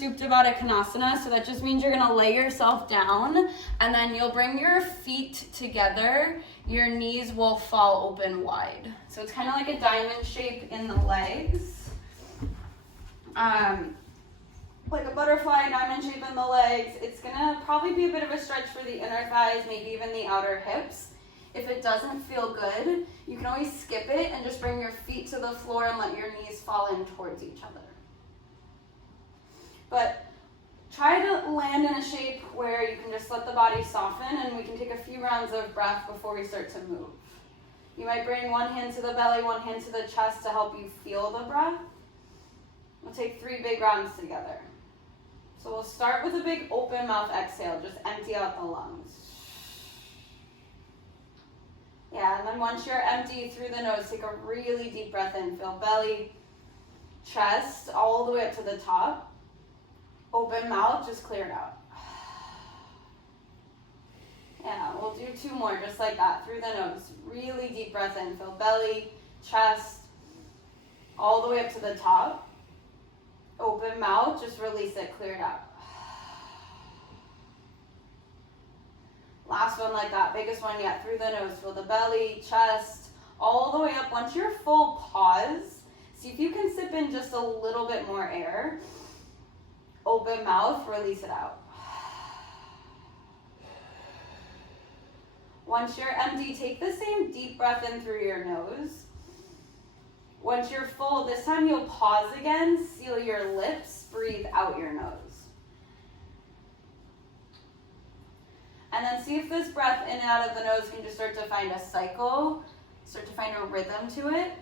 Supta Baddha Konasana, so that just means you're gonna lay yourself down and then you'll bring your feet together. Your knees will fall open wide. So it's kind of like a diamond shape in the legs. Like a butterfly diamond shape in the legs. It's gonna probably be a bit of a stretch for the inner thighs, maybe even the outer hips. If it doesn't feel good, you can always skip it and just bring your feet to the floor and let your knees fall in towards each other. But try to land in a shape where you can just let the body soften, and we can take a few rounds of breath before we start to move. You might bring one hand to the belly, one hand to the chest to help you feel the breath. We'll take 3 big rounds together. So we'll start with a big open mouth exhale, just empty out the lungs. Yeah, and then once you're empty through the nose, take a really deep breath in. Feel belly, chest, all the way up to the top. Open mouth, just clear it out. Yeah, we'll do 2 more just like that, through the nose. Really deep breath in. Feel belly, chest, all the way up to the top. Open mouth, just release it, clear it out. Last one like that, biggest one yet, through the nose. Feel the belly, chest, all the way up. Once you're full, pause. See if you can sip in just a little bit more air. Open mouth, release it out. Once you're empty, take the same deep breath in through your nose. Once you're full, this time you'll pause again, seal your lips, breathe out your nose. And then see if this breath in and out of the nose can just start to find a cycle, start to find a rhythm to it.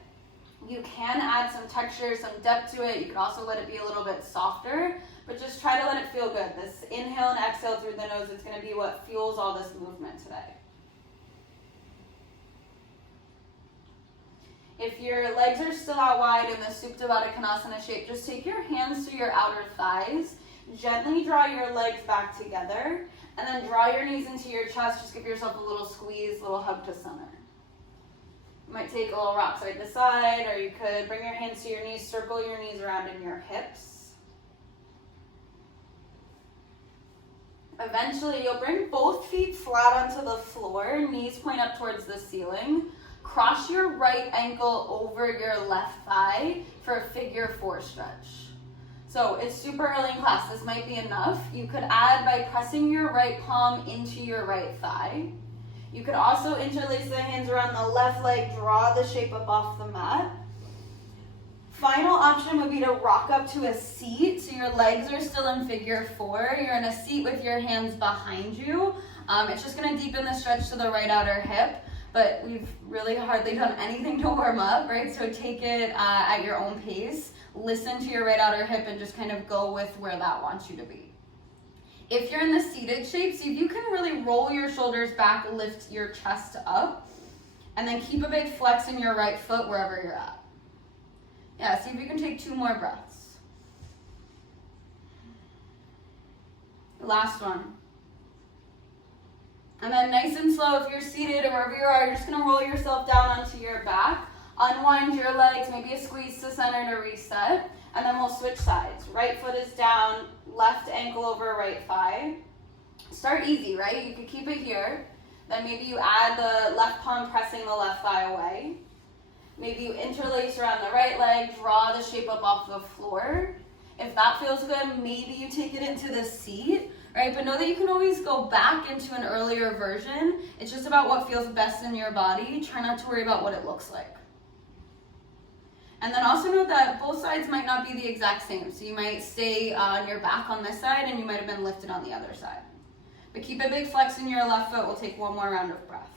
You can add some texture, some depth to it. You can also let it be a little bit softer, but just try to let it feel good. This inhale and exhale through the nose is going to be what fuels all this movement today. If your legs are still out wide in the Supta Baddha Konasana shape, just take your hands to your outer thighs. Gently draw your legs back together, and then draw your knees into your chest. Just give yourself a little squeeze, little hug to center. You might take a little rock side to side, or you could bring your hands to your knees, circle your knees around in your hips. Eventually, you'll bring both feet flat onto the floor, knees point up towards the ceiling. Cross your right ankle over your left thigh for a figure 4 stretch. So it's super early in class. This might be enough. You could add by pressing your right palm into your right thigh. You could also interlace the hands around the left leg, draw the shape up off the mat. Final option would be to rock up to a seat. So your legs are still in figure 4. You're in a seat with your hands behind you. It's just going to deepen the stretch to the right outer hip. But we've really hardly done anything to warm up, right? So take it at your own pace. Listen to your right outer hip and just kind of go with where that wants you to be. If you're in the seated shape, see if you can really roll your shoulders back, lift your chest up, and then keep a big flex in your right foot wherever you're at. Yeah, see if you can take 2 more breaths. Last one. And then nice and slow, if you're seated or wherever you are, you're just going to roll yourself down onto your back. Unwind your legs, maybe a squeeze to center to reset. And then we'll switch sides. Right foot is down, left ankle over right thigh. Start easy, right? You could keep it here. Then maybe you add the left palm pressing the left thigh away. Maybe you interlace around the right leg, draw the shape up off the floor. If that feels good, maybe you take it into the seat. Right, but know that you can always go back into an earlier version. It's just about what feels best in your body. Try not to worry about what it looks like. And then also note that both sides might not be the exact same. So you might stay on your back on this side and you might have been lifted on the other side. But keep a big flex in your left foot. We'll take 1 more round of breath.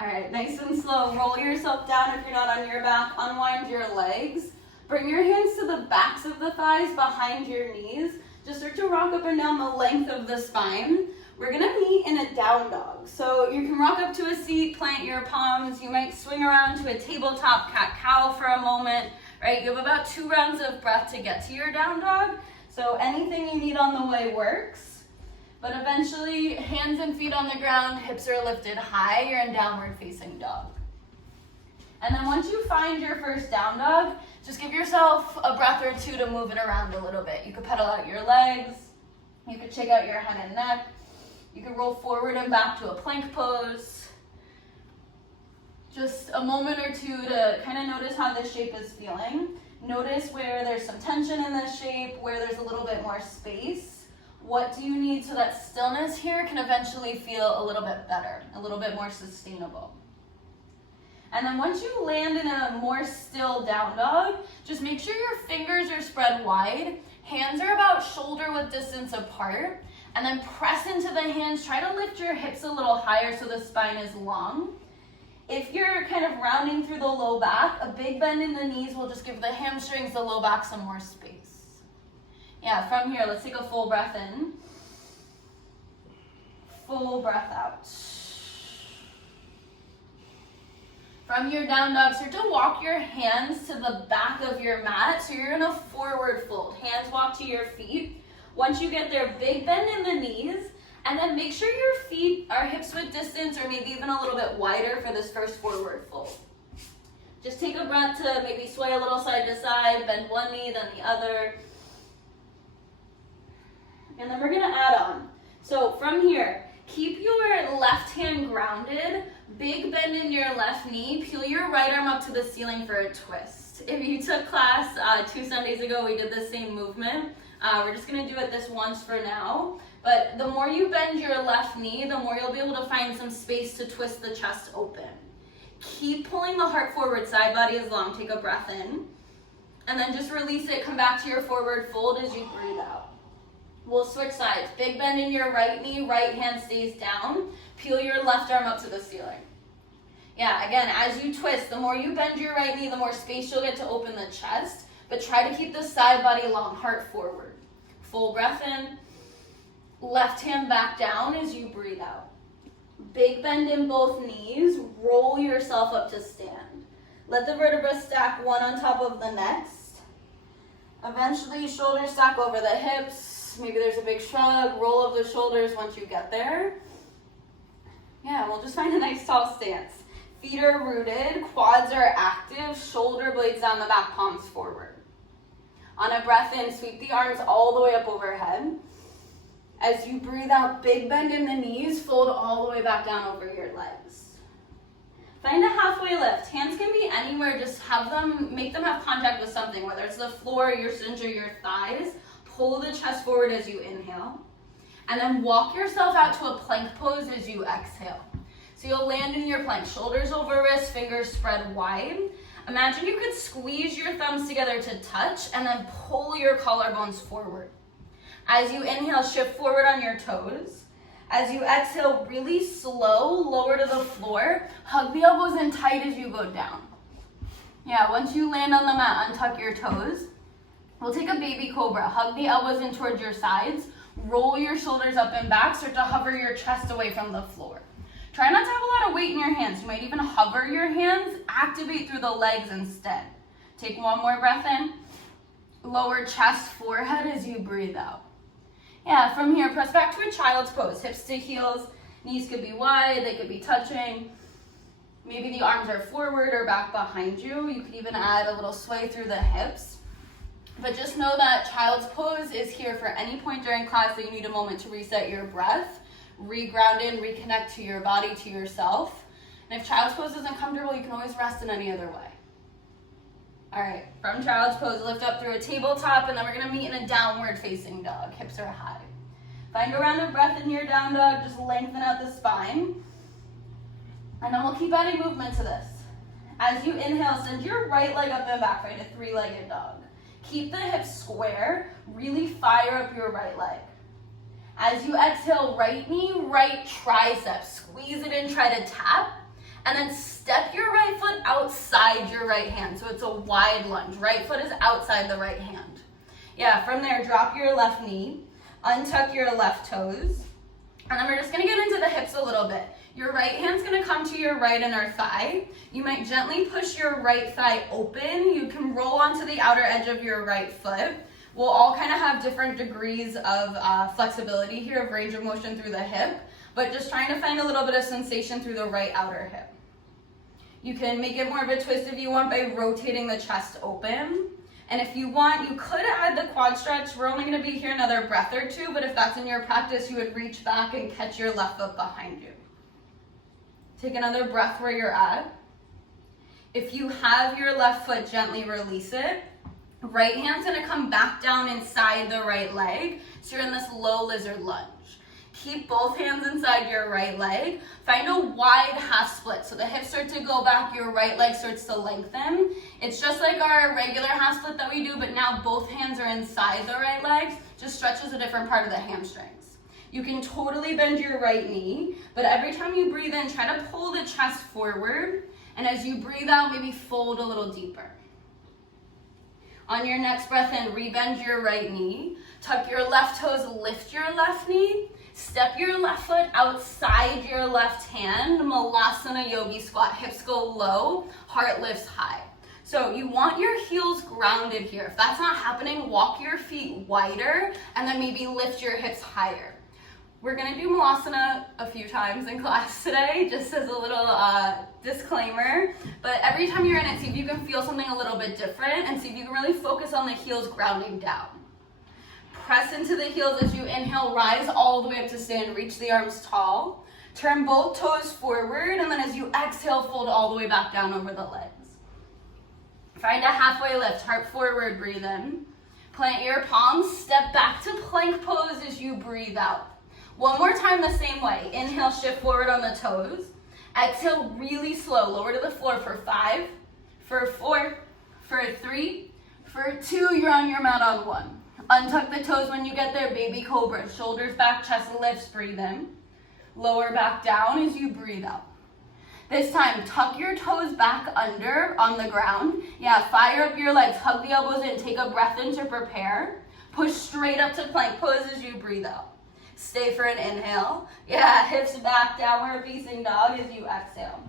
All right, nice and slow. Roll yourself down if you're not on your back. Unwind your legs. Bring your hands to the backs of the thighs behind your knees. Just start to rock up and down the length of the spine. We're gonna meet in a down dog. So you can rock up to a seat, plant your palms. You might swing around to a tabletop cat-cow for a moment, right? You have about 2 rounds of breath to get to your down dog. So anything you need on the way works. But eventually, hands and feet on the ground, hips are lifted high. You're in downward facing dog. And then once you find your first down dog, Just give yourself a breath or two to move it around a little bit. You could pedal out your legs. You could shake out your head and neck. You could roll forward and back to a plank pose. Just a moment or two to kind of notice how this shape is feeling. Notice where there's some tension in this shape, where there's a little bit more space. What do you need so that stillness here can eventually feel a little bit better, a little bit more sustainable? And then once you land in a more still down dog, just make sure your fingers are spread wide. Hands are about shoulder width distance apart. And then press into the hands. Try to lift your hips a little higher so the spine is long. If you're kind of rounding through the low back, a big bend in the knees will just give the hamstrings, the low back some more space. Yeah, from here, let's take a full breath in. Full breath out. From your down dog, start to walk your hands to the back of your mat. So you're in a forward fold. Hands walk to your feet. Once you get there, big bend in the knees. And then make sure your feet are hips width distance or maybe even a little bit wider for this first forward fold. Just take a breath to maybe sway a little side to side, bend one knee, then the other. And then we're gonna add on. So from here, keep your left hand grounded, big bend in your left knee, peel your right arm up to the ceiling for a twist. If you took class 2 Sundays ago, we did the same movement. We're just gonna do it this once for now. But the more you bend your left knee, the more you'll be able to find some space to twist the chest open. Keep pulling the heart forward, side body is long. Take a breath in. And then just release it, come back to your forward fold as you breathe out. We'll switch sides. Big bend in your right knee, right hand stays down. Peel your left arm up to the ceiling. Yeah, again, as you twist, the more you bend your right knee, the more space you'll get to open the chest. But try to keep the side body long, heart forward. Full breath in. Left hand back down as you breathe out. Big bend in both knees. Roll yourself up to stand. Let the vertebrae stack one on top of the next. Eventually, shoulders stack over the hips. Maybe there's a big shrug. Roll of the shoulders once you get there. Yeah, we'll just find a nice tall stance. Feet are rooted. Quads are active. Shoulder blades down the back, palms forward. On a breath in, sweep the arms all the way up overhead. As you breathe out, big bend in the knees, fold all the way back down over your legs. Find a halfway lift. Hands can be anywhere, just make them have contact with something, whether it's the floor, your shins, or your thighs. Pull the chest forward as you inhale. And then walk yourself out to a plank pose as you exhale. So you'll land in your plank, shoulders over wrists, fingers spread wide. Imagine you could squeeze your thumbs together to touch and then pull your collarbones forward. As you inhale, shift forward on your toes. As you exhale, really slow, lower to the floor. Hug the elbows in tight as you go down. Yeah, once you land on the mat, untuck your toes. We'll take a baby cobra. Hug the elbows in towards your sides. Roll your shoulders up and back. Start to hover your chest away from the floor. Try not to have a lot of weight in your hands. You might even hover your hands. Activate through the legs instead. Take one more breath in. Lower chest, forehead as you breathe out. Yeah, from here, press back to a child's pose. Hips to heels, knees could be wide, they could be touching. Maybe the arms are forward or back behind you. You could even add a little sway through the hips. But just know that child's pose is here for any point during class that you need a moment to reset your breath, reground in, reconnect to your body, to yourself. And if child's pose isn't comfortable, you can always rest in any other way. All right, from child's pose, lift up through a tabletop, and then we're gonna meet in a downward facing dog. Hips are high. Find a round of breath in your down dog, just lengthen out the spine. And then we'll keep adding movement to this. As you inhale, send your right leg up and back, right, a three-legged dog. Keep the hips square, really fire up your right leg. As you exhale, right knee, right tricep, squeeze it in, try to tap. And then step your right foot outside your right hand. So it's a wide lunge. Right foot is outside the right hand. Yeah, from there, drop your left knee. Untuck your left toes. And then we're just going to get into the hips a little bit. Your right hand's going to come to your right inner thigh. You might gently push your right thigh open. You can roll onto the outer edge of your right foot. We'll all kind of have different degrees of flexibility here, of range of motion through the hip. But just trying to find a little bit of sensation through the right outer hip. You can make it more of a twist if you want by rotating the chest open. And if you want, you could add the quad stretch. We're only gonna be here another breath or two, but if that's in your practice, you would reach back and catch your left foot behind you. Take another breath where you're at. If you have your left foot, gently release it. Right hand's gonna come back down inside the right leg. So you're in this low lizard lunge. Keep both hands inside your right leg. Find a wide half split. So the hips start to go back, your right leg starts to lengthen. It's just like our regular half split that we do, but now both hands are inside the right legs. Just stretches a different part of the hamstrings. You can totally bend your right knee, but every time you breathe in, try to pull the chest forward. And as you breathe out, maybe fold a little deeper. On your next breath in, rebend your right knee. Tuck your left toes, lift your left knee. Step your left foot outside your left hand. Malasana Yogi Squat. Hips go low, heart lifts high. So you want your heels grounded here. If that's not happening, walk your feet wider and then maybe lift your hips higher. We're gonna do Malasana a few times in class today, just as a little disclaimer. But every time you're in it, see if you can feel something a little bit different and see if you can really focus on the heels grounding down. Press into the heels as you inhale, rise all the way up to stand, reach the arms tall. Turn both toes forward, and then as you exhale, fold all the way back down over the legs. Find a halfway lift, heart forward, breathe in. Plant your palms, step back to plank pose as you breathe out. One more time the same way. Inhale, shift forward on the toes. Exhale, really slow, lower to the floor for 5, for 4, for 3, for 2, you're on your mat on 1. Untuck the toes when you get there, baby cobra. Shoulders back, chest lifts, breathe in. Lower back down as you breathe out. This time, tuck your toes back under on the ground. Yeah, fire up your legs, hug the elbows in, take a breath in to prepare. Push straight up to plank pose as you breathe out. Stay for an inhale. Yeah, hips back, downward facing dog as you exhale.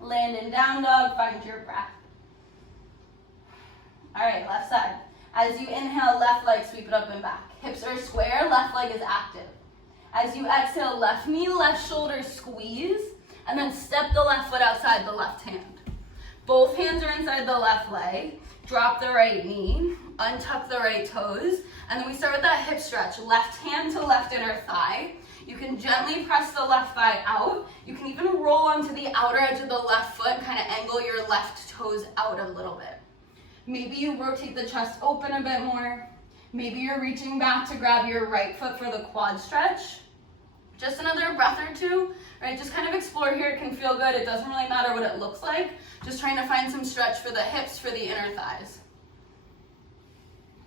Land in down dog, find your breath. All right, left side. As you inhale, left leg, sweep it up and back. Hips are square, left leg is active. As you exhale, left knee, left shoulder, squeeze, and then step the left foot outside the left hand. Both hands are inside the left leg. Drop the right knee, untuck the right toes, and then we start with that hip stretch. Left hand to left inner thigh. You can gently press the left thigh out. You can even roll onto the outer edge of the left foot, kind of angle your left toes out a little bit. Maybe you rotate the chest open a bit more. Maybe you're reaching back to grab your right foot for the quad stretch. Just another breath or two, right? Just kind of explore here. It can feel good. It doesn't really matter what it looks like. Just trying to find some stretch for the hips, for the inner thighs.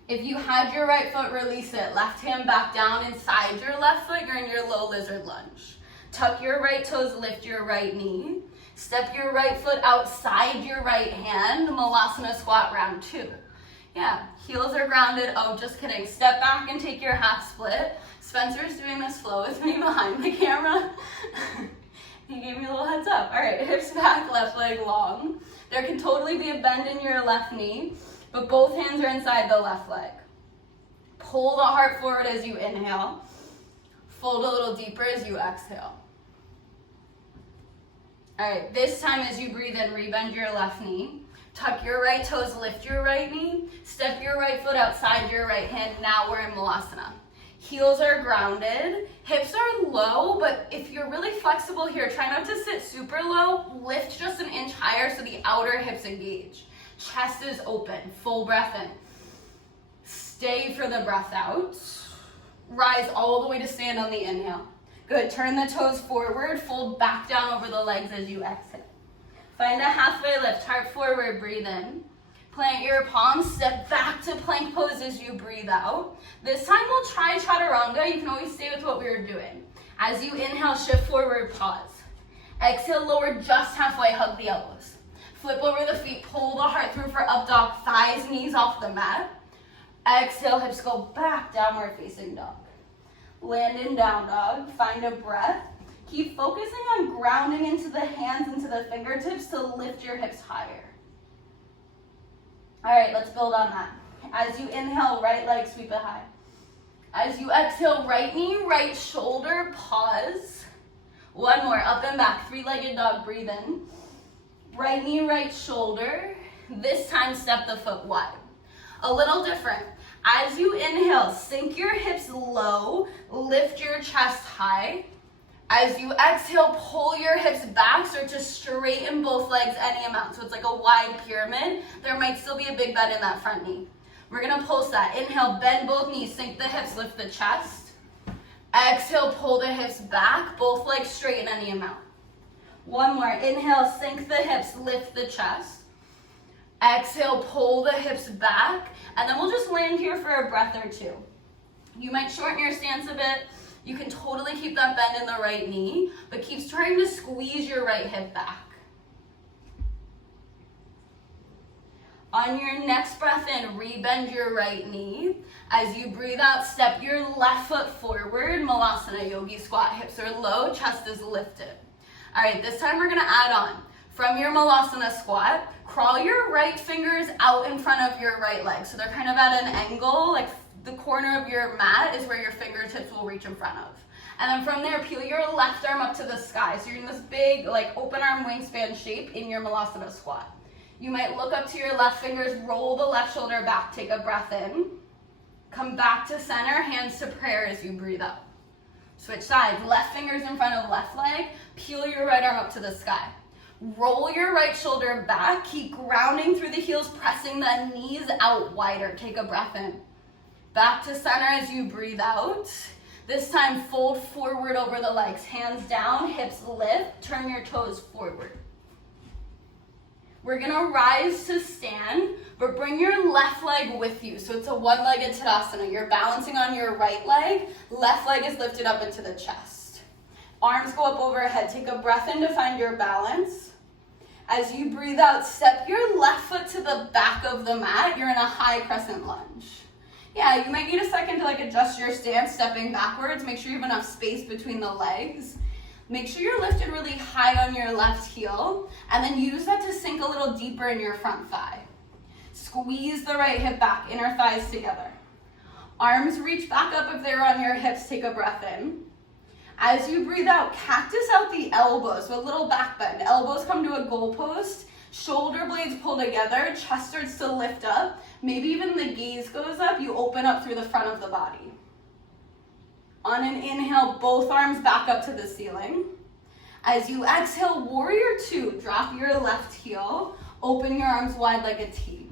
If you had your right foot, release it. Left hand back down inside your left foot. You're in your low lizard lunge. Tuck your right toes, lift your right knee. Step your right foot outside your right hand, Malasana squat round 2. Yeah, heels are grounded. Oh, just kidding. Step back and take your half split. Spencer's doing this flow with me behind the camera. He gave me a little heads up. All right, hips back, left leg long. There can totally be a bend in your left knee, but both hands are inside the left leg. Pull the heart forward as you inhale. Fold a little deeper as you exhale. All right, this time as you breathe in, rebend your left knee. Tuck your right toes, lift your right knee. Step your right foot outside your right hand. Now we're in Malasana. Heels are grounded, hips are low, but if you're really flexible here, try not to sit super low. Lift just an inch higher so the outer hips engage. Chest is open, full breath in. Stay for the breath out. Rise all the way to stand on the inhale. Good, turn the toes forward, fold back down over the legs as you exhale. Find a halfway lift, heart forward, breathe in. Plant your palms, step back to plank pose as you breathe out. This time we'll try chaturanga. You can always stay with what we were doing. As you inhale, shift forward, pause. Exhale, lower just halfway, hug the elbows. Flip over the feet, pull the heart through for up dog, thighs, knees off the mat. Exhale, hips go back, downward facing dog. Land in down dog, find a breath. Keep focusing on grounding into the hands, into the fingertips to lift your hips higher. All right, let's build on that. As you inhale, right leg, sweep it high. As you exhale, right knee, right shoulder, pause. One more, up and back, three-legged dog, breathe in. Right knee, right shoulder. This time, step the foot wide. A little different. As you inhale, sink your hips low, lift your chest high. As you exhale, pull your hips back, start to straighten both legs any amount. So it's like a wide pyramid. There might still be a big bend in that front knee. We're gonna pulse that. Inhale, bend both knees, sink the hips, lift the chest. Exhale, pull the hips back, both legs straighten any amount. One more. Inhale, sink the hips, lift the chest. Exhale, pull the hips back, and then we'll just land here for a breath or two. You might shorten your stance a bit. You can totally keep that bend in the right knee, but keep trying to squeeze your right hip back. On your next breath in, rebend your right knee. As you breathe out, step your left foot forward, Malasana, yogi squat. Hips are low, chest is lifted. All right, this time we're gonna add on. From your Malasana squat, crawl your right fingers out in front of your right leg. So they're kind of at an angle, like the corner of your mat is where your fingertips will reach in front of. And then from there, peel your left arm up to the sky. So you're in this big, like open arm wingspan shape in your Malasana squat. You might look up to your left fingers, roll the left shoulder back, take a breath in. Come back to center, hands to prayer as you breathe out. Switch sides, left fingers in front of left leg, peel your right arm up to the sky. Roll your right shoulder back, keep grounding through the heels, pressing the knees out wider. Take a breath in. Back to center as you breathe out. This time, fold forward over the legs, hands down, hips lift, turn your toes forward. We're gonna rise to stand, but bring your left leg with you. So it's a one-legged Tadasana. You're balancing on your right leg, left leg is lifted up into the chest. Arms go up overhead. Take a breath in to find your balance. As you breathe out, step your left foot to the back of the mat. You're in a high crescent lunge. Yeah, you might need a second to like adjust your stance, stepping backwards. Make sure you have enough space between the legs. Make sure you're lifted really high on your left heel, and then use that to sink a little deeper in your front thigh. Squeeze the right hip back, inner thighs together. Arms reach back up if they're on your hips. Take a breath in. As you breathe out, cactus out the elbows, so a little back bend. Elbows come to a goalpost, shoulder blades pull together, chest starts to lift up. Maybe even the gaze goes up. You open up through the front of the body. On an inhale, both arms back up to the ceiling. As you exhale, warrior two, drop your left heel, open your arms wide like a T.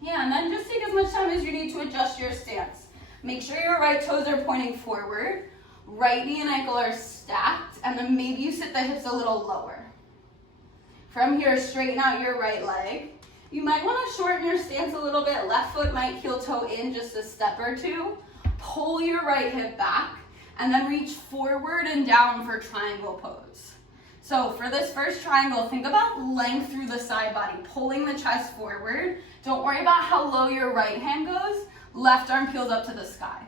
Yeah, and then just take as much time as you need to adjust your stance. Make sure your right toes are pointing forward, right knee and ankle are stacked, and then maybe you sit the hips a little lower. From here, straighten out your right leg. You might want to shorten your stance a little bit. Left foot might heel toe in just a step or two. Pull your right hip back, and then reach forward and down for triangle pose. So for this first triangle, think about length through the side body, pulling the chest forward. Don't worry about how low your right hand goes. Left arm peels up to the sky.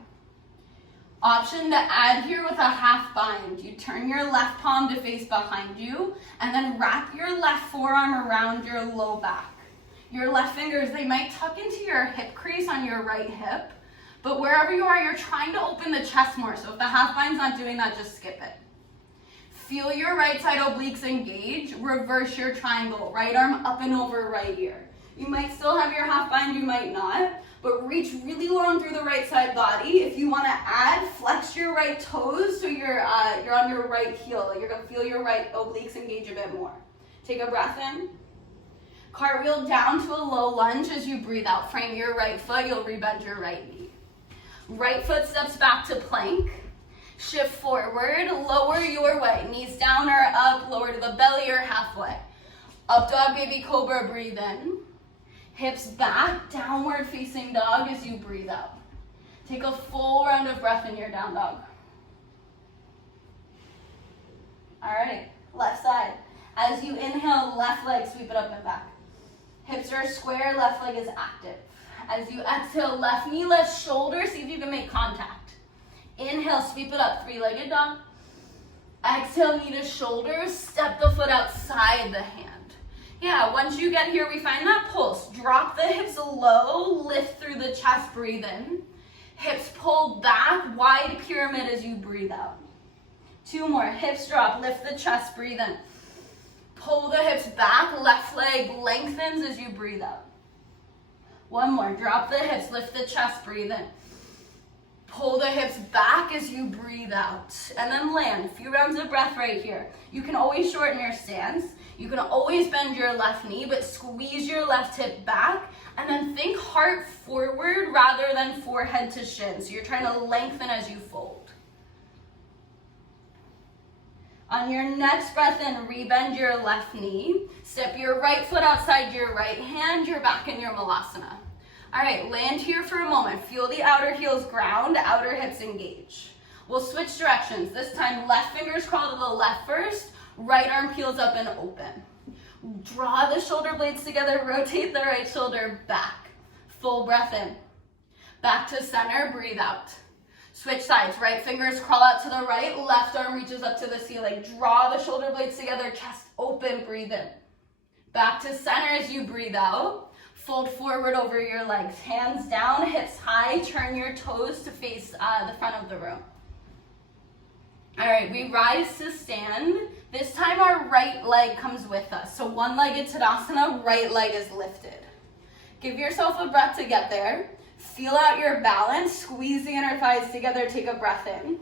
Option to add here with a half bind. You turn your left palm to face behind you, and then wrap your left forearm around your low back. Your left fingers, they might tuck into your hip crease on your right hip, but wherever you are, you're trying to open the chest more. So if the half bind's not doing that, just skip it. Feel your right side obliques engage. Reverse your triangle. Right arm up and over right ear. You might still have your half bind, you might not, but reach really long through the right side body. If you want to add, flex your right toes so you're on your right heel. You're going to feel your right obliques engage a bit more. Take a breath in. Cartwheel down to a low lunge as you breathe out. Frame your right foot. You'll rebend your right knee. Right foot steps back to plank. Shift forward, lower your way. Knees down or up, lower to the belly or halfway. Up dog, baby cobra, breathe in. Hips back, downward facing dog as you breathe out. Take a full round of breath in your down dog. All right, left side. As you inhale, left leg, sweep it up and back. Hips are square, left leg is active. As you exhale, left knee, left shoulder, see if you can make contact. Inhale, sweep it up, three-legged dog. Exhale, knee to shoulder, step the foot outside the hand. Yeah, once you get here, we find that pulse. Drop the hips low, lift through the chest, breathe in. Hips pull back, wide pyramid as you breathe out. Two more, hips drop, lift the chest, breathe in. Pull the hips back, left leg lengthens as you breathe out. One more, drop the hips, lift the chest, breathe in. Pull the hips back as you breathe out. And then land, a few rounds of breath right here. You can always shorten your stance. You can always bend your left knee, but squeeze your left hip back. And then think heart forward rather than forehead to shin. So you're trying to lengthen as you fold. On your next breath in, rebend your left knee. Step your right foot outside your right hand. You're back in your Malasana. All right, land here for a moment. Feel the outer heels ground, outer hips engage. We'll switch directions. This time, left fingers crawl to the left first, right arm peels up and open. Draw the shoulder blades together, rotate the right shoulder back. Full breath in. Back to center, breathe out. Switch sides, right fingers crawl out to the right, left arm reaches up to the ceiling. Draw the shoulder blades together, chest open, breathe in. Back to center as you breathe out. Fold forward over your legs, hands down, hips high, turn your toes to face the front of the room. All right, we rise to stand. This time our right leg comes with us. So one-legged Tadasana, right leg is lifted. Give yourself a breath to get there. Feel out your balance, squeeze the inner thighs together, take a breath in.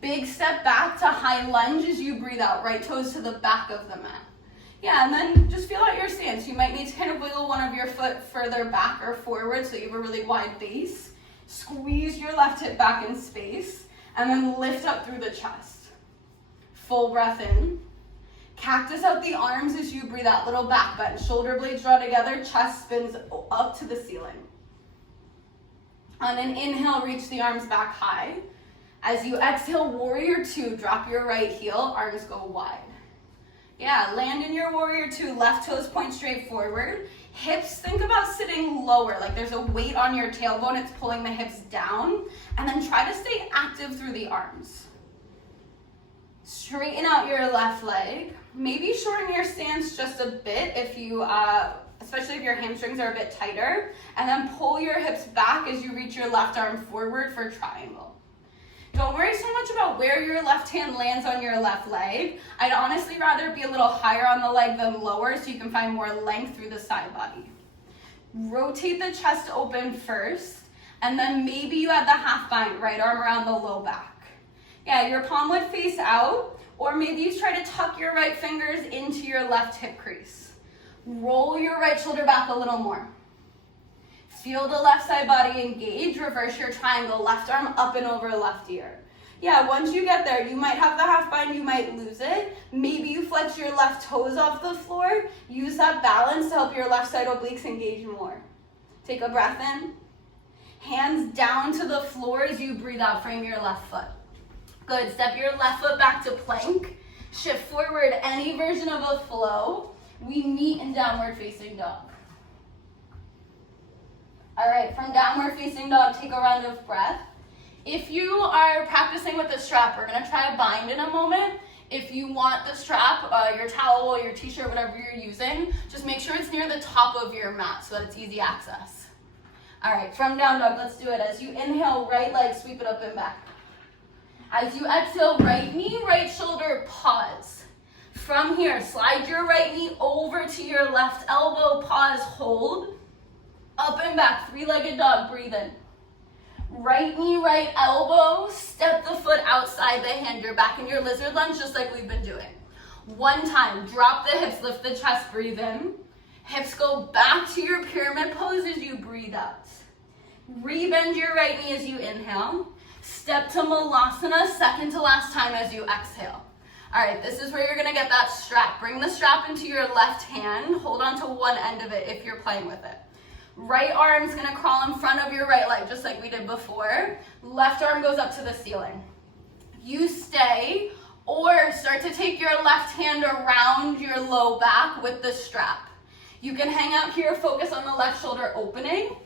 Big step back to high lunge as you breathe out, right toes to the back of the mat. Yeah, and then just feel out your stance. You might need to kind of wiggle one of your foot further back or forward so you have a really wide base. Squeeze your left hip back in space, and then lift up through the chest. Full breath in. Cactus out the arms as you breathe out, little back bend. Shoulder blades draw together, chest spins up to the ceiling. On an inhale, reach the arms back high. As you exhale, warrior two, drop your right heel, arms go wide. Yeah, land in your warrior two, left toes point straight forward. Hips, think about sitting lower, like there's a weight on your tailbone, it's pulling the hips down. And then try to stay active through the arms. Straighten out your left leg. Maybe shorten your stance just a bit if you, especially if your hamstrings are a bit tighter. And then pull your hips back as you reach your left arm forward for triangle. Don't worry so much about where your left hand lands on your left leg. I'd honestly rather be a little higher on the leg than lower so you can find more length through the side body. Rotate the chest open first, and then maybe you add the half bind, right arm around the low back. Yeah, your palm would face out, or maybe you try to tuck your right fingers into your left hip crease. Roll your right shoulder back a little more. Feel the left side body engage, reverse your triangle, left arm up and over left ear. Yeah, once you get there, you might have the half bind, you might lose it. Maybe you flex your left toes off the floor. Use that balance to help your left side obliques engage more. Take a breath in. Hands down to the floor as you breathe out, frame your left foot. Good, step your left foot back to plank. Shift forward, any version of a flow. We meet in downward facing dog. All right, from downward facing dog, take a round of breath. If you are practicing with the strap, we're gonna try a bind in a moment. If you want the strap, your towel, your t-shirt, whatever you're using, just make sure it's near the top of your mat so that it's easy access. All right, from down dog, let's do it. As you inhale, right leg, sweep it up and back. As you exhale, right knee, right shoulder, pause. From here, slide your right knee over to your left elbow, pause, hold. Up and back, three-legged dog, breathe in. Right knee, right elbow, step the foot outside the hand. You're back in your lizard lunge just like we've been doing. One time, drop the hips, lift the chest, breathe in. Hips go back to your pyramid pose as you breathe out. Rebend your right knee as you inhale. Step to Malasana, second to last time as you exhale. All right, this is where you're gonna get that strap. Bring the strap into your left hand. Hold on to one end of it if you're playing with it. Right arm's gonna crawl in front of your right leg, just like we did before. Left arm goes up to the ceiling. You stay, or start to take your left hand around your low back with the strap. You can hang out here, focus on the left shoulder opening,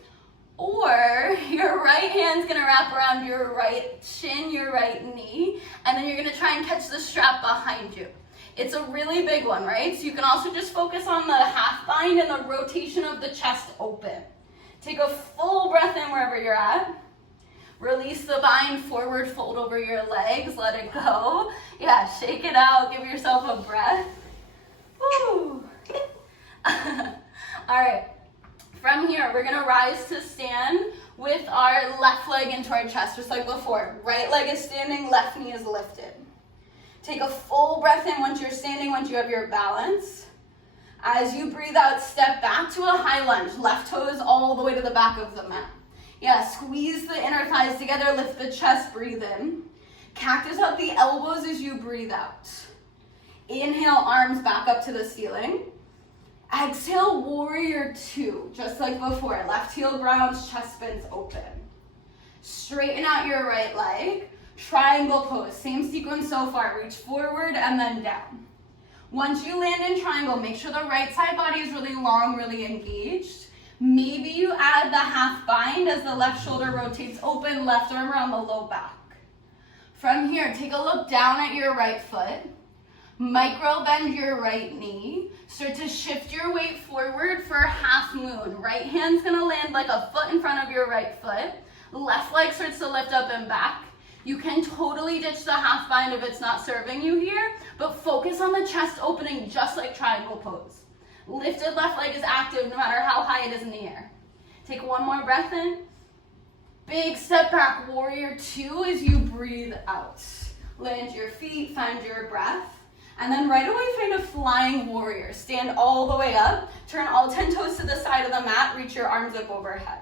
or your right hand's gonna wrap around your right shin, your right knee, and then you're gonna try and catch the strap behind you. It's a really big one, right? So you can also just focus on the half bind and the rotation of the chest open. Take a full breath in wherever you're at. Release the bind, forward fold over your legs, let it go. Yeah, shake it out, give yourself a breath. Woo. All right, from here, we're gonna rise to stand with our left leg into our chest, just like before. Right leg is standing, left knee is lifted. Take a full breath in once you're standing, once you have your balance. As you breathe out, step back to a high lunge. Left toes all the way to the back of the mat. Yeah, squeeze the inner thighs together, lift the chest, breathe in. Cactus out the elbows as you breathe out. Inhale, arms back up to the ceiling. Exhale, warrior two, just like before. Left heel grounds, chest spins open. Straighten out your right leg. Triangle pose, same sequence so far. Reach forward and then down. Once you land in triangle, make sure the right side body is really long, really engaged. Maybe you add the half bind as the left shoulder rotates open, left arm around the low back. From here, take a look down at your right foot. Micro bend your right knee. Start to shift your weight forward for half moon. Right hand's gonna land like a foot in front of your right foot. Left leg starts to lift up and back. You can totally ditch the half bind if it's not serving you here, but focus on the chest opening just like triangle pose. Lifted left leg is active no matter how high it is in the air. Take one more breath in. Big step back, warrior two as you breathe out. Land your feet, find your breath. And then right away find a flying warrior. Stand all the way up, turn all 10 toes to the side of the mat, reach your arms up overhead.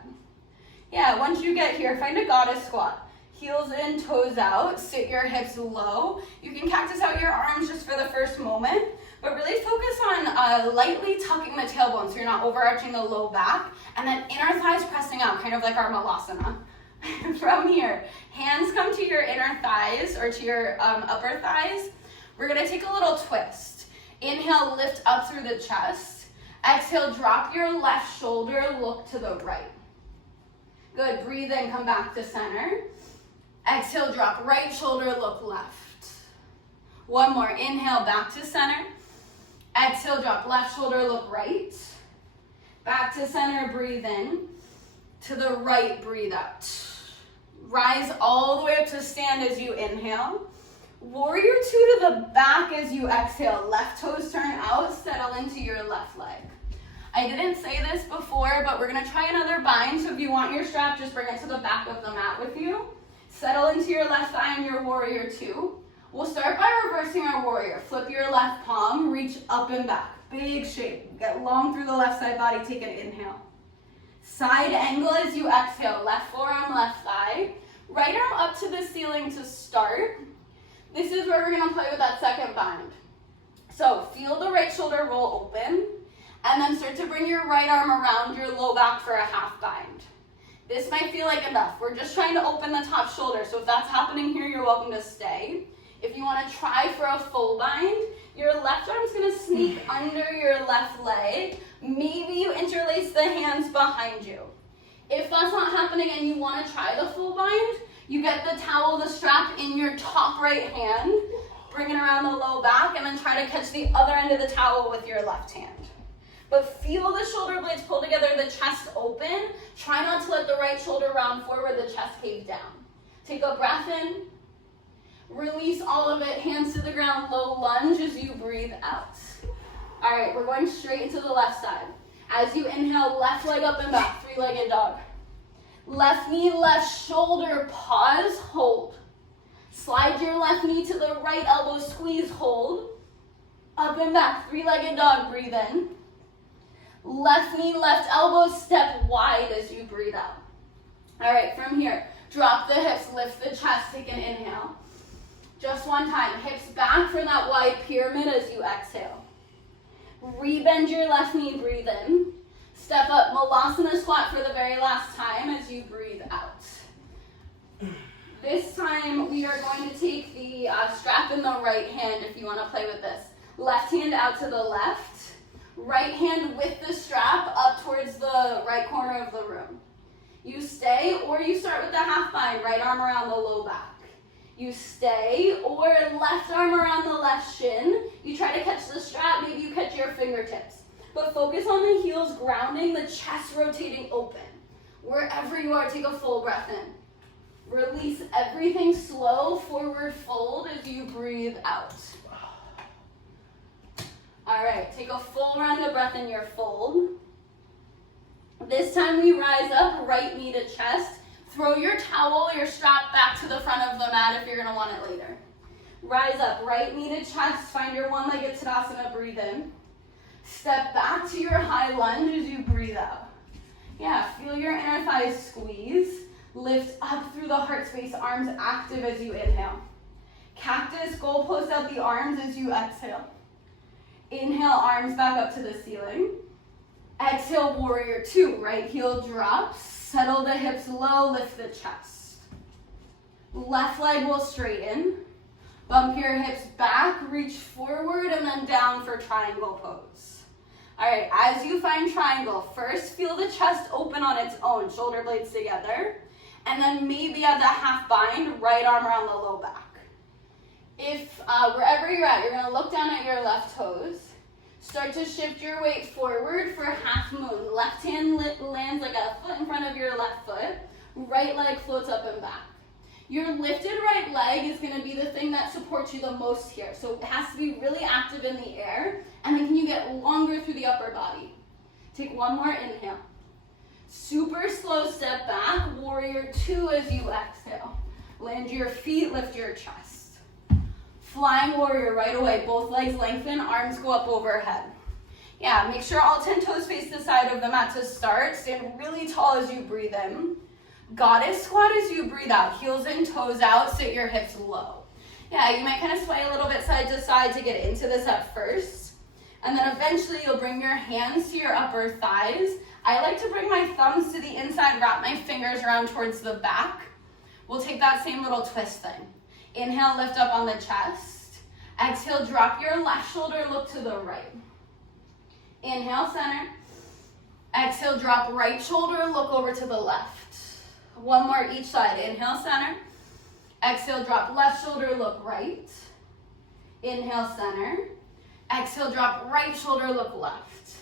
Yeah, once you get here, find a goddess squat. Heels in, toes out, sit your hips low. You can cactus out your arms just for the first moment, but really focus on lightly tucking the tailbone so you're not overarching the low back, and then inner thighs pressing out, kind of like our malasana. From here, hands come to your inner thighs or to your upper thighs. We're gonna take a little twist. Inhale, lift up through the chest. Exhale, drop your left shoulder, look to the right. Good, breathe in, come back to center. Exhale, drop right shoulder, look left. One more, inhale, back to center. Exhale, drop left shoulder, look right. Back to center, breathe in. To the right, breathe out. Rise all the way up to stand as you inhale. Warrior two to the back as you exhale. Left toes turn out, settle into your left leg. I didn't say this before, but we're gonna try another bind. So if you want your strap, just bring it to the back of the mat with you. Settle into your left thigh in your warrior two. We'll start by reversing our warrior. Flip your left palm, reach up and back. Big shape. Get long through the left side body, take an inhale. Side angle as you exhale. Left forearm, left thigh. Right arm up to the ceiling to start. This is where we're gonna play with that second bind. So feel the right shoulder roll open, and then start to bring your right arm around your low back for a half bind. This might feel like enough. We're just trying to open the top shoulder, so if that's happening here, you're welcome to stay. If you wanna try for a full bind, your left arm's gonna sneak under your left leg. Maybe you interlace the hands behind you. If that's not happening and you wanna try the full bind, you get the towel, the strap in your top right hand, bring it around the low back, and then try to catch the other end of the towel with your left hand. But feel the shoulder blades pull together, the chest open. Try not to let the right shoulder round forward, the chest cave down. Take a breath in. Release all of it, hands to the ground, low lunge as you breathe out. All right, we're going straight into the left side. As you inhale, left leg up and back, three-legged dog. Left knee, left shoulder, pause, hold. Slide your left knee to the right elbow, squeeze, hold. Up and back, three-legged dog, breathe in. Left knee, left elbow, step wide as you breathe out. All right, from here, drop the hips, lift the chest, take an inhale. Just one time, hips back for that wide pyramid as you exhale. Rebend your left knee, breathe in. Step up, Malasana squat for the very last time as you breathe out. This time we are going to take the strap in the right hand if you want to play with this. Left hand out to the left. Right hand with the strap up towards the right corner of the room. You stay or you start with the half bind, right arm around the low back. You stay or left arm around the left shin. You try to catch the strap, maybe you catch your fingertips. But focus on the heels grounding, the chest rotating open. Wherever you are, take a full breath in. Release everything slow, forward fold as you breathe out. All All right, take a full round of breath in your fold. This time we rise up, right knee to chest. Throw your towel or your strap back to the front of the mat if you're gonna want it later. Rise up, right knee to chest, find your one-legged Tadasana, breathe in. Step back to your high lunge as you breathe out. Yeah, feel your inner thighs squeeze. Lift up through the heart space, arms active as you inhale. Cactus, goalpost out the arms as you exhale. Inhale, arms back up to the ceiling. Exhale, warrior two, right heel drops. Settle the hips low, lift the chest. Left leg will straighten. Bump your hips back, reach forward, and then down for triangle pose. All right, as you find triangle, first feel the chest open on its own, shoulder blades together, and then maybe at the half bind, right arm around the low back. If wherever you're at, you're gonna look down at your left toes, start to shift your weight forward for half moon. Left hand lands like a foot in front of your left foot, right leg floats up and back. Your lifted right leg is gonna be the thing that supports you the most here. So it has to be really active in the air, and then can you get longer through the upper body? Take one more inhale. Super slow step back, warrior two as you exhale. Land your feet, lift your chest. Flying warrior right away, both legs lengthen, arms go up overhead. Yeah, make sure all 10 toes face the side of the mat to start. Stand really tall as you breathe in. Goddess squat as you breathe out, heels and toes out, sit your hips low. Yeah, you might kind of sway a little bit side to side to get into this at first. And then eventually you'll bring your hands to your upper thighs. I like to bring my thumbs to the inside, wrap my fingers around towards the back. We'll take that same little twist thing. Inhale, lift up on the chest. Exhale, drop your left shoulder, look to the right. Inhale, center. Exhale, drop right shoulder, look over to the left. One more each side. Inhale, center. Exhale, drop left shoulder, look right. Inhale, center. Exhale, drop right shoulder, look left.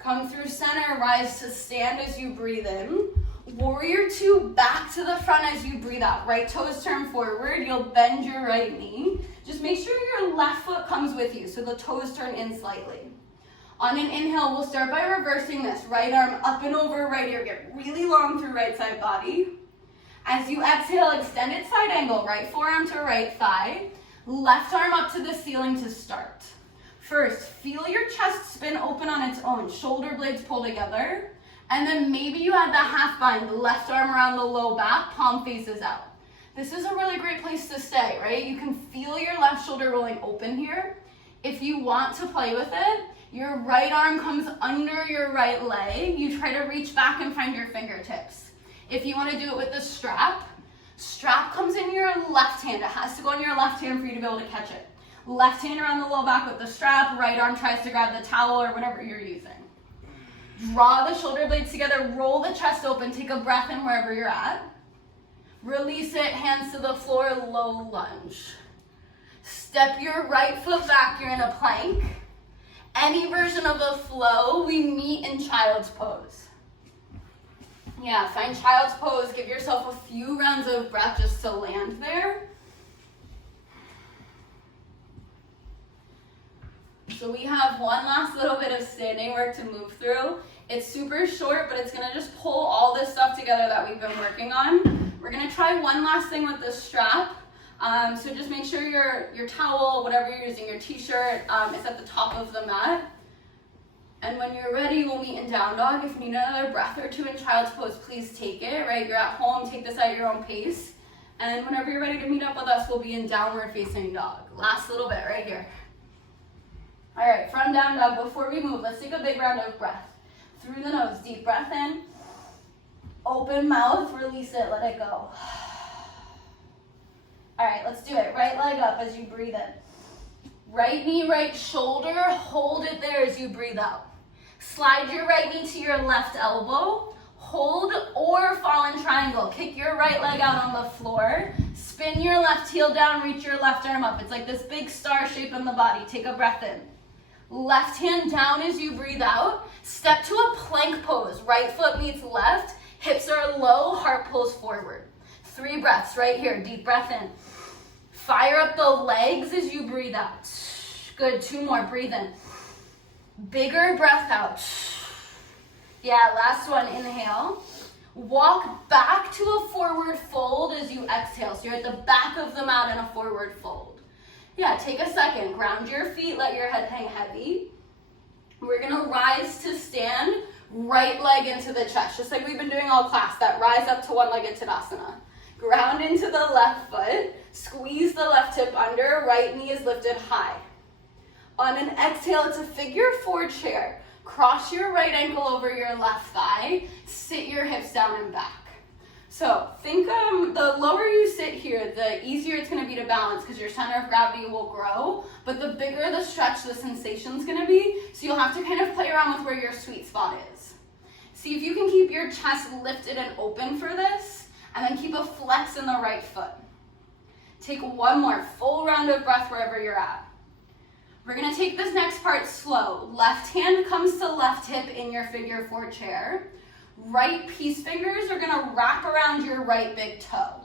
Come through center, rise to stand as you breathe in. Warrior two, back to the front as you breathe out. Right toes turn forward, you'll bend your right knee. Just make sure your left foot comes with you, so the toes turn in slightly. On an inhale, we'll start by reversing this. Right arm up and over right ear. Get really long through right side body. As you exhale, extended side angle. Right forearm to right thigh. Left arm up to the ceiling to start. First, feel your chest spin open on its own. Shoulder blades pull together. And then maybe you add the half bind. Left arm around the low back, palm faces out. This is a really great place to stay, right? You can feel your left shoulder rolling open here. If you want to play with it, your right arm comes under your right leg. You try to reach back and find your fingertips. If you want to do it with the strap comes in your left hand. It has to go in your left hand for you to be able to catch it. Left hand around the low back with the strap. Right arm tries to grab the towel or whatever you're using. Draw the shoulder blades together. Roll the chest open. Take a breath in wherever you're at. Release it. Hands to the floor. Low lunge. Step your right foot back. You're in a plank. Any version of the flow, we meet in child's pose. Yeah, find child's pose. Give yourself a few rounds of breath just to land there. So we have one last little bit of standing work to move through. It's super short, but it's gonna just pull all this stuff together that we've been working on. We're gonna try one last thing with the strap. So just make sure your towel, whatever you're using, your t-shirt, is at the top of the mat. And when you're ready, we'll meet in down dog. If you need another breath or two in child's pose, please take it, right? You're at home, take this at your own pace. And whenever you're ready to meet up with us, we'll be in downward facing dog. Last little bit right here. All right, from down dog, before we move, let's take a big round of breath. Through the nose, deep breath in. Open mouth, release it, let it go. All right, let's do it. Right leg up as you breathe in. Right knee, right shoulder, hold it there as you breathe out. Slide your right knee to your left elbow. Hold or fall in triangle. Kick your right leg out on the floor. Spin your left heel down, reach your left arm up. It's like this big star shape in the body. Take a breath in. Left hand down as you breathe out. Step to a plank pose. Right foot meets left. Hips are low, heart pulls forward. 3 breaths right here. Deep breath in. Fire up the legs as you breathe out. Good, 2 more. Breathe in. Bigger breath out. Yeah, last one, inhale. Walk back to a forward fold as you exhale. So you're at the back of the mat in a forward fold. Yeah, take a second. Ground your feet, let your head hang heavy. We're gonna rise to stand, right leg into the chest, just like we've been doing all class, that rise up to one-legged Tadasana. Ground into the left foot, squeeze the left hip under, right knee is lifted high. On an exhale, it's a figure four chair. Cross your right ankle over your left thigh, sit your hips down and back. So think the lower you sit here, the easier it's gonna be to balance because your center of gravity will grow, but the bigger the stretch the sensation's gonna be, so you'll have to kind of play around with where your sweet spot is. See if you can keep your chest lifted and open for this, and then keep a flex in the right foot. Take one more full round of breath wherever you're at. We're gonna take this next part slow. Left hand comes to left hip in your figure four chair. Right peace fingers are gonna wrap around your right big toe.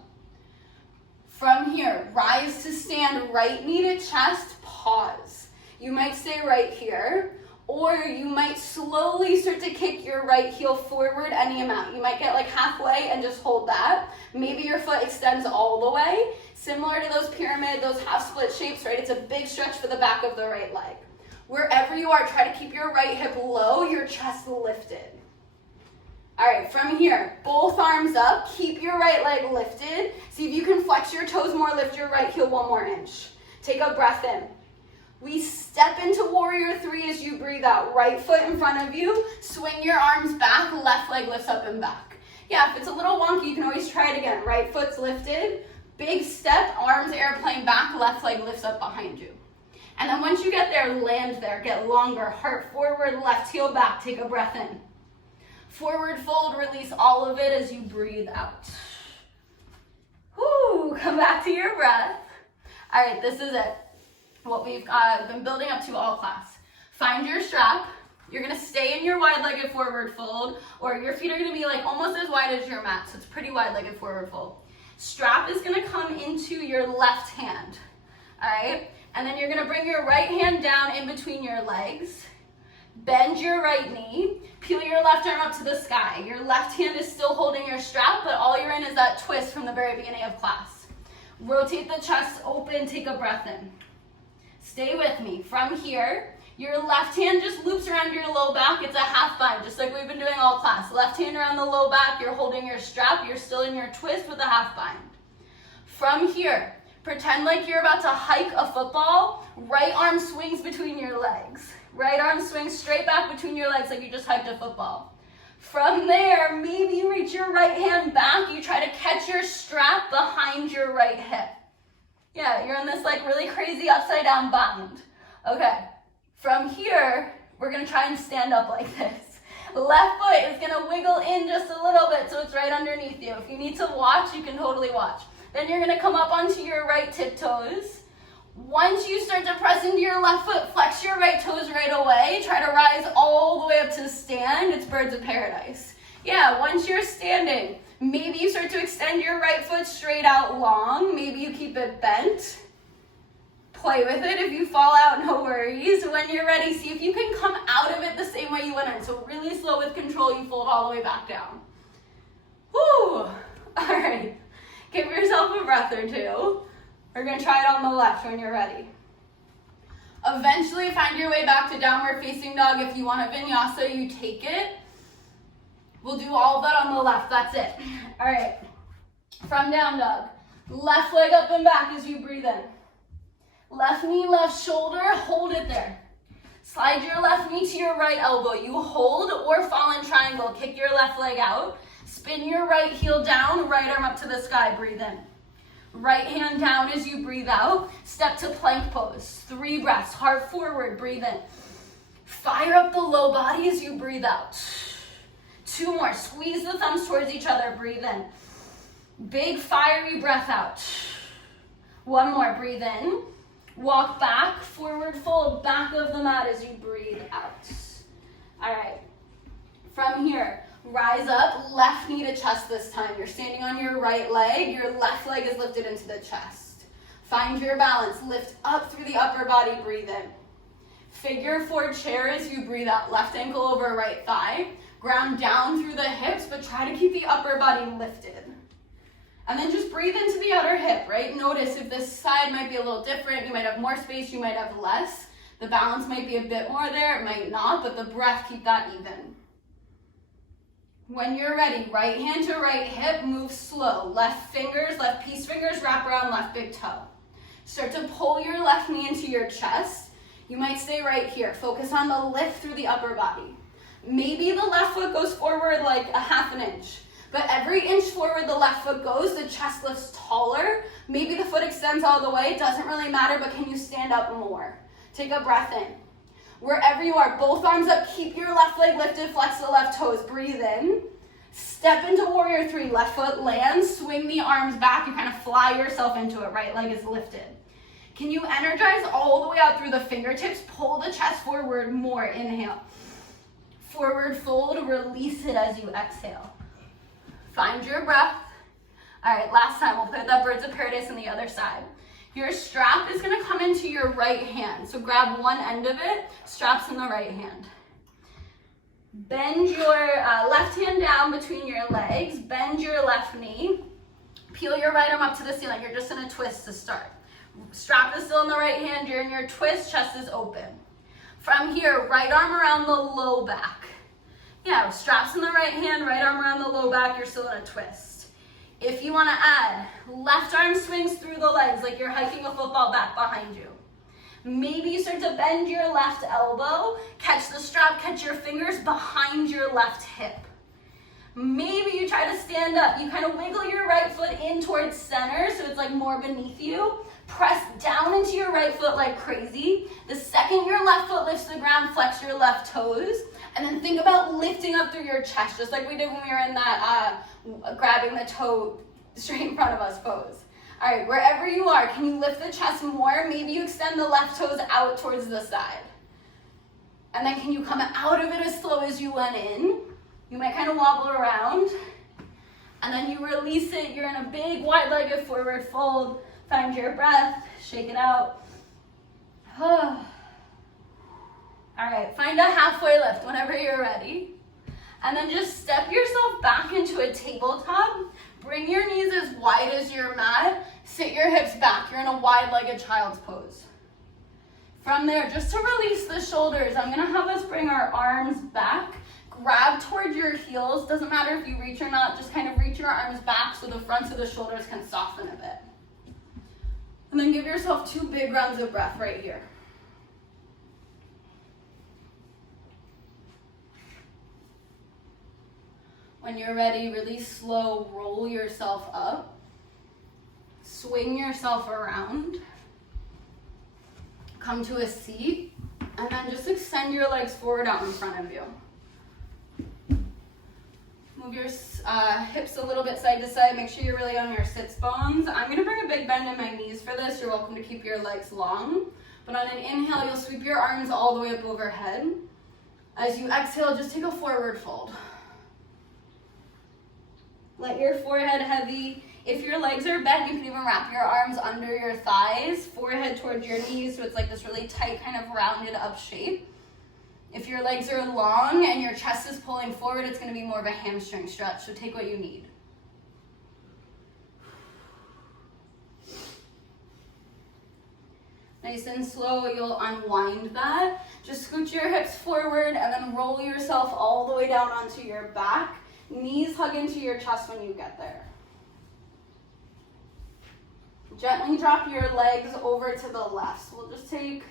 From here, rise to stand, right knee to chest, pause. You might stay right here, or you might slowly start to kick your right heel forward any amount. You might get like halfway and just hold that. Maybe your foot extends all the way. Similar to those pyramid, those half split shapes, right? It's a big stretch for the back of the right leg. Wherever you are, try to keep your right hip low, your chest lifted. All right, from here, both arms up, keep your right leg lifted. See if you can flex your toes more, lift your right heel one more inch. Take a breath in. We step into warrior three as you breathe out. Right foot in front of you, swing your arms back, left leg lifts up and back. Yeah, if it's a little wonky, you can always try it again. Right foot's lifted, big step, arms airplane back, left leg lifts up behind you. And then once you get there, land there, get longer, heart forward, left heel back, take a breath in. Forward fold, release all of it as you breathe out. Whoo, come back to your breath. All right, this is it. What we've been building up to all class. Find your strap. You're gonna stay in your wide-legged forward fold, or your feet are gonna be like almost as wide as your mat, so it's pretty wide-legged forward fold. Strap is gonna come into your left hand, all right? And then you're gonna bring your right hand down in between your legs. Bend your right knee, peel your left arm up to the sky. Your left hand is still holding your strap, but all you're in is that twist from the very beginning of class. Rotate the chest open, take a breath in. Stay with me. From here, your left hand just loops around your low back. It's a half bind, just like we've been doing all class. Left hand around the low back, you're holding your strap, you're still in your twist with a half bind. From here, pretend like you're about to hike a football. Right arm swings between your legs. Right arm swings straight back between your legs like you just hiked a football. From there, maybe you reach your right hand back. You try to catch your strap behind your right hip. Yeah, you're in this like really crazy upside down bind. Okay, from here, we're gonna try and stand up like this. Left foot is gonna wiggle in just a little bit so it's right underneath you. If you need to watch, you can totally watch. Then you're gonna come up onto your right tiptoes. Once you start to press into your left foot, flex your right toes right away. Try to rise all the way up to stand. It's birds of paradise. Yeah, once you're standing, maybe you start to extend your right foot straight out long. Maybe you keep it bent. Play with it. If you fall out, no worries. When you're ready, see if you can come out of it the same way you went in. So really slow with control, you fold all the way back down. Woo! All right. Give yourself a breath or two. We're gonna try it on the left when you're ready. Eventually find your way back to downward facing dog. If you want a vinyasa, you take it. We'll do all of that on the left, that's it. All right, from down dog. Left leg up and back as you breathe in. Left knee, left shoulder, hold it there. Slide your left knee to your right elbow. You hold or fall in triangle. Kick your left leg out. Spin your right heel down, right arm up to the sky, breathe in. Right hand down as you breathe out. Step to plank pose. 3 breaths, heart forward, breathe in. Fire up the low body as you breathe out. 2 more, squeeze the thumbs towards each other, breathe in. Big fiery breath out. 1 more, breathe in. Walk back, forward fold, back of the mat as you breathe out. All right, from here, rise up, left knee to chest this time. You're standing on your right leg, your left leg is lifted into the chest. Find your balance, lift up through the upper body, breathe in. Figure 4 chair as you breathe out. Left ankle over right thigh. Ground down through the hips, but try to keep the upper body lifted. And then just breathe into the outer hip, right? Notice if this side might be a little different. You might have more space, you might have less. The balance might be a bit more there, it might not, but the breath, keep that even. When you're ready, right hand to right hip, move slow. Left fingers, left peace fingers, wrap around left big toe. Start to pull your left knee into your chest. You might stay right here. Focus on the lift through the upper body. Maybe the left foot goes forward like a half an inch. But every inch forward the left foot goes, the chest lifts taller. Maybe the foot extends all the way. It doesn't really matter, but can you stand up more? Take a breath in. Wherever you are, both arms up. Keep your left leg lifted. Flex the left toes. Breathe in. Step into warrior 3. Left foot lands. Swing the arms back. You kind of fly yourself into it. Right leg is lifted. Can you energize all the way out through the fingertips? Pull the chest forward more. Inhale. Forward fold. Release it as you exhale. Find your breath. All right, last time. We'll put that birds of paradise on the other side. Your strap is going to come into your right hand. So grab one end of it. Strap's in the right hand. Bend your left hand down between your legs. Bend your left knee. Peel your right arm up to the ceiling. You're just in a twist to start. Strap is still in the right hand. You're in your twist. Chest is open. From here, right arm around the low back. Yeah, straps in the right hand, right arm around the low back, you're still in a twist. If you want to add, left arm swings through the legs like you're hiking a football back behind you. Maybe you start to bend your left elbow, catch the strap, catch your fingers behind your left hip. Maybe you try to stand up. You kind of wiggle your right foot in towards center so it's like more beneath you. Press down into your right foot like crazy. The second your left foot lifts the ground, flex your left toes. And then think about lifting up through your chest, just like we did when we were in that grabbing the toe straight in front of us pose. All right, wherever you are, can you lift the chest more? Maybe you extend the left toes out towards the side. And then can you come out of it as slow as you went in? You might kind of wobble around. And then you release it. You're in a big wide-legged forward fold. Find your breath. Shake it out. All right, find a halfway lift whenever you're ready. And then just step yourself back into a tabletop. Bring your knees as wide as your mat. Sit your hips back. You're in a wide-legged child's pose. From there, just to release the shoulders, I'm gonna have us bring our arms back. Grab toward your heels. Doesn't matter if you reach or not, just kind of reach your arms back so the fronts of the shoulders can soften a bit. And then give yourself 2 big rounds of breath right here. When you're ready, really slow, roll yourself up. Swing yourself around. Come to a seat, and then just extend your legs forward out in front of you. Move your hips a little bit side to side. Make sure you're really on your sits bones. I'm gonna bring a big bend in my knees for this. You're welcome to keep your legs long. But on an inhale, you'll sweep your arms all the way up overhead. As you exhale, just take a forward fold. Let your forehead heavy. If your legs are bent, you can even wrap your arms under your thighs, forehead towards your knees, so it's like this really tight kind of rounded up shape. If your legs are long and your chest is pulling forward, it's gonna be more of a hamstring stretch, so take what you need. Nice and slow, you'll unwind that. Just scoot your hips forward and then roll yourself all the way down onto your back. Knees hug into your chest when you get there. Gently drop your legs over to the left. So we'll just take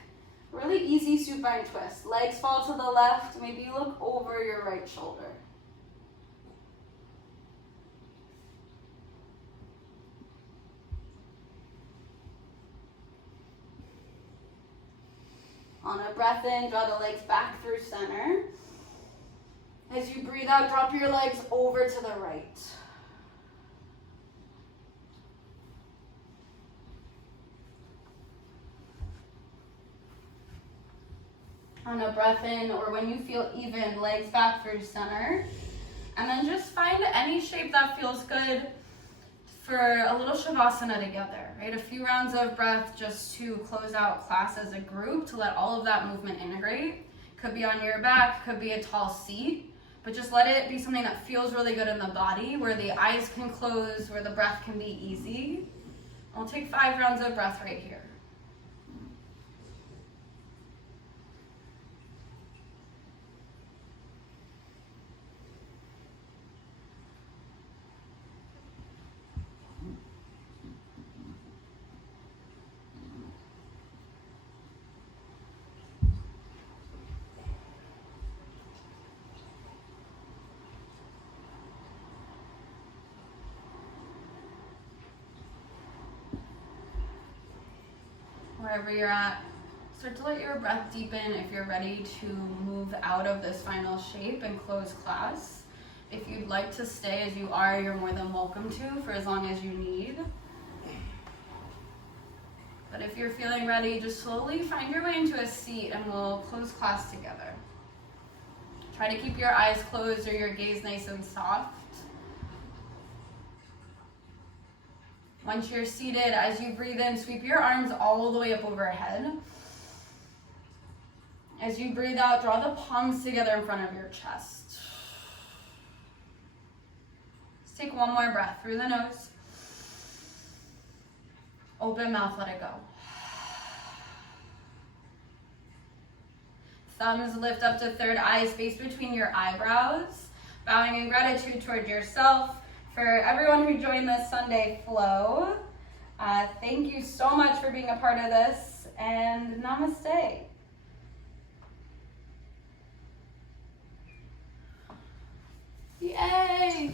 a really easy supine twist. Legs fall to the left. Maybe you look over your right shoulder. On a breath in, draw the legs back through center. As you breathe out, drop your legs over to the right. On a breath in, or when you feel even, legs back through center. And then just find any shape that feels good for a little Shavasana together, right? A few rounds of breath just to close out class as a group, to let all of that movement integrate. Could be on your back, could be a tall seat, but just let it be something that feels really good in the body, where the eyes can close, where the breath can be easy. We'll take 5 rounds of breath right here. Wherever you're at, start to let your breath deepen if you're ready to move out of this final shape and close class. If you'd like to stay as you are, you're more than welcome to for as long as you need. But if you're feeling ready, just slowly find your way into a seat and we'll close class together. Try to keep your eyes closed or your gaze nice and soft. Once you're seated, as you breathe in, sweep your arms all the way up overhead. As you breathe out, draw the palms together in front of your chest. Let's take one more breath through the nose. Open mouth, let it go. Thumbs lift up to third eye, space between your eyebrows. Bowing in gratitude toward yourself. For everyone who joined this Sunday flow, thank you so much for being a part of this, and namaste. Yay!